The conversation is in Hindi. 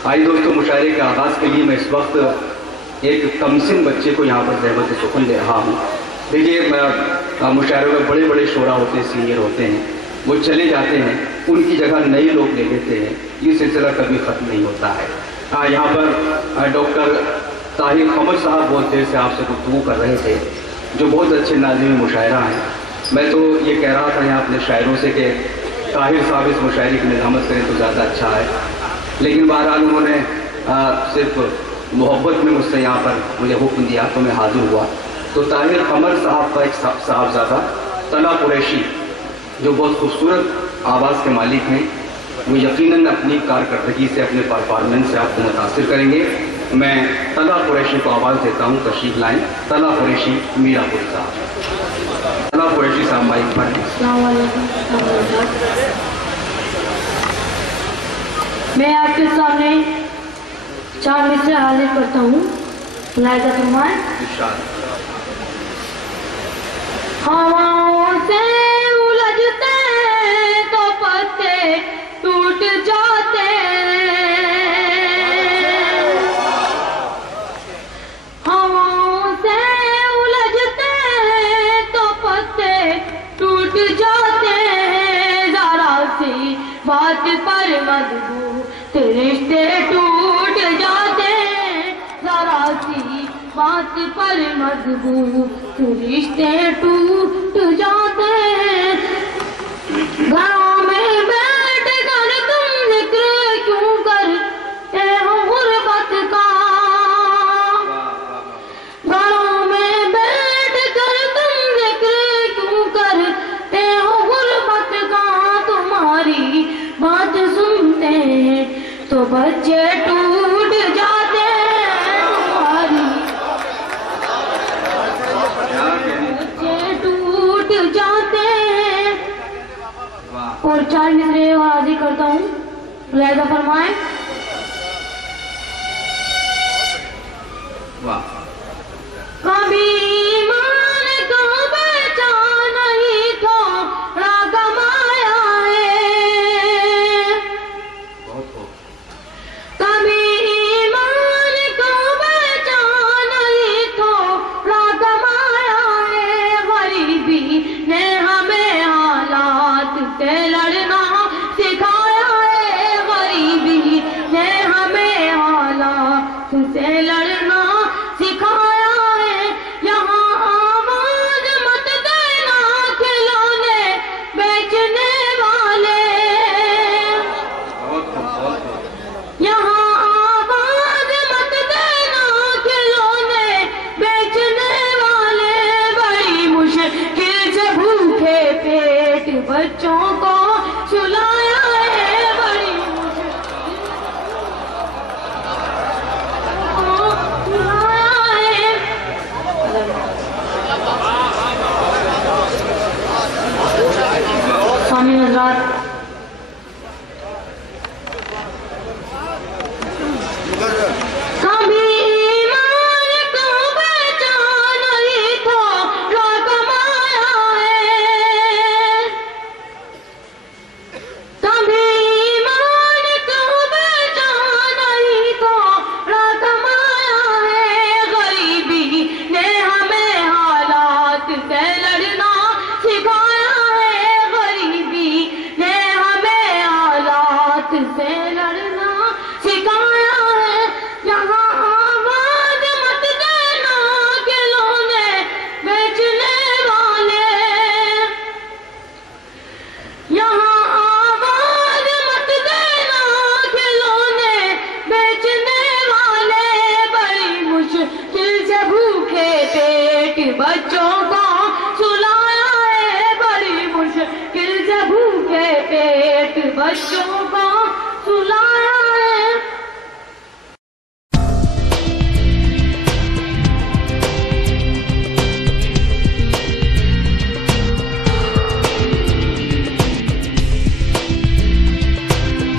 आई दोस्तों, मुशायरे के आगाज़ के लिए मैं इस वक्त एक कमसिन बच्चे को यहाँ पर ज़हमत सुखन दे रहा हूँ। देखिए, मुशायरों में बड़े बड़े शोरा होते हैं, सीनियर होते हैं, वो चले जाते हैं, उनकी जगह नए लोग ले लेते हैं। ये सिलसिला कभी ख़त्म नहीं होता है। यहाँ पर डॉक्टर ताहिर कमर साहब बहुत देर से आपसे गुफ्तगू कर रहे थे, जो बहुत अच्छे नाज़िम मुशायरा हैं। मैं तो ये कह रहा था यहाँ अपने शायरों से कि ताहिर साहब इस मुशायरे की निज़ामत करें तो ज़्यादा अच्छा है, लेकिन बहरहाल उन्होंने सिर्फ मोहब्बत में मुझसे यहाँ पर मुझे हुक्म दिया तो मैं हाजिर हुआ। तो ताहिर कमर साहब का एक साहबजादा तला कुरैशी, जो बहुत खूबसूरत आवाज़ के मालिक हैं, वो यकीनन अपनी कारकर्दगी से, अपने परफॉर्मेंस से आपको मुतासिर करेंगे। मैं तला कुरैशी को आवाज़ देता हूँ, तशरीफ लाएँ। तला कुरैशी मीरापुर साहब। तला कुरैशी साहब माइक पर। मैं आपके सामने 4 मिसरे हाजिर करता हूँ। मुलाहिजा फरमाएं। हवाओं से उलझते तो पत्ते टूट जाते, हवाओं से उलझते तो पत्ते टूट जाते, जरा सी बात पर मजबूत रिश्ते टूट जाते, जरा सी बात पर मजबूत रिश्ते टूट जाते। घरों में बैठ कर तुम जिक्र क्यों करते हो गुर्बत का, घरों में बैठ कर तुम जिक्र क्यों करते हो गुर्बत का, तुम्हारी बात सुनते हैं तो बच्चे टूट जाते, तुम्हारी बच्चे टूट जाते। और 4 मिसरे हाजिर करता हूँ। मुलाहिजा फरमाएं। कभी ईमान को बचा नहीं थोड़ा गमाया है, कभी ईमान को बचा नहीं थोड़ा गमाया है, गरीबी ने हमें हालात से लड़ना सिखाया है, गरीबी ने हमें हालात से लड़ना सिखाया है। यहाँ आवाज मत देना खिलौने बेचने वाले, यहाँ आवाज मत देना खिलौने बेचने वाले, बड़ी मुश्किल से भूखे पेट बच्चों को सुलाया है, बड़ी मुश्किल को सुलाया है। स्वामी हजरात, कभी ईमान को बचा नहीं थोड़ा गमाया है, कभी ईमान को बचा नहीं थोड़ा गमाया है, गरीबी ने हमें हालात से लड़ना सिखाया है, गरीबी ने हमें हालात से लड़ना सिखाया है। यहाँ आवाज मत देना खिलौने बेचने वाले, यहाँ आवाज मत देना खिलौने बेचने वाले, बड़ी मुश्किल से भूखे पेट बच्चों को सुलाया है, बड़ी मुश्किल से भूखे पेट बच्चों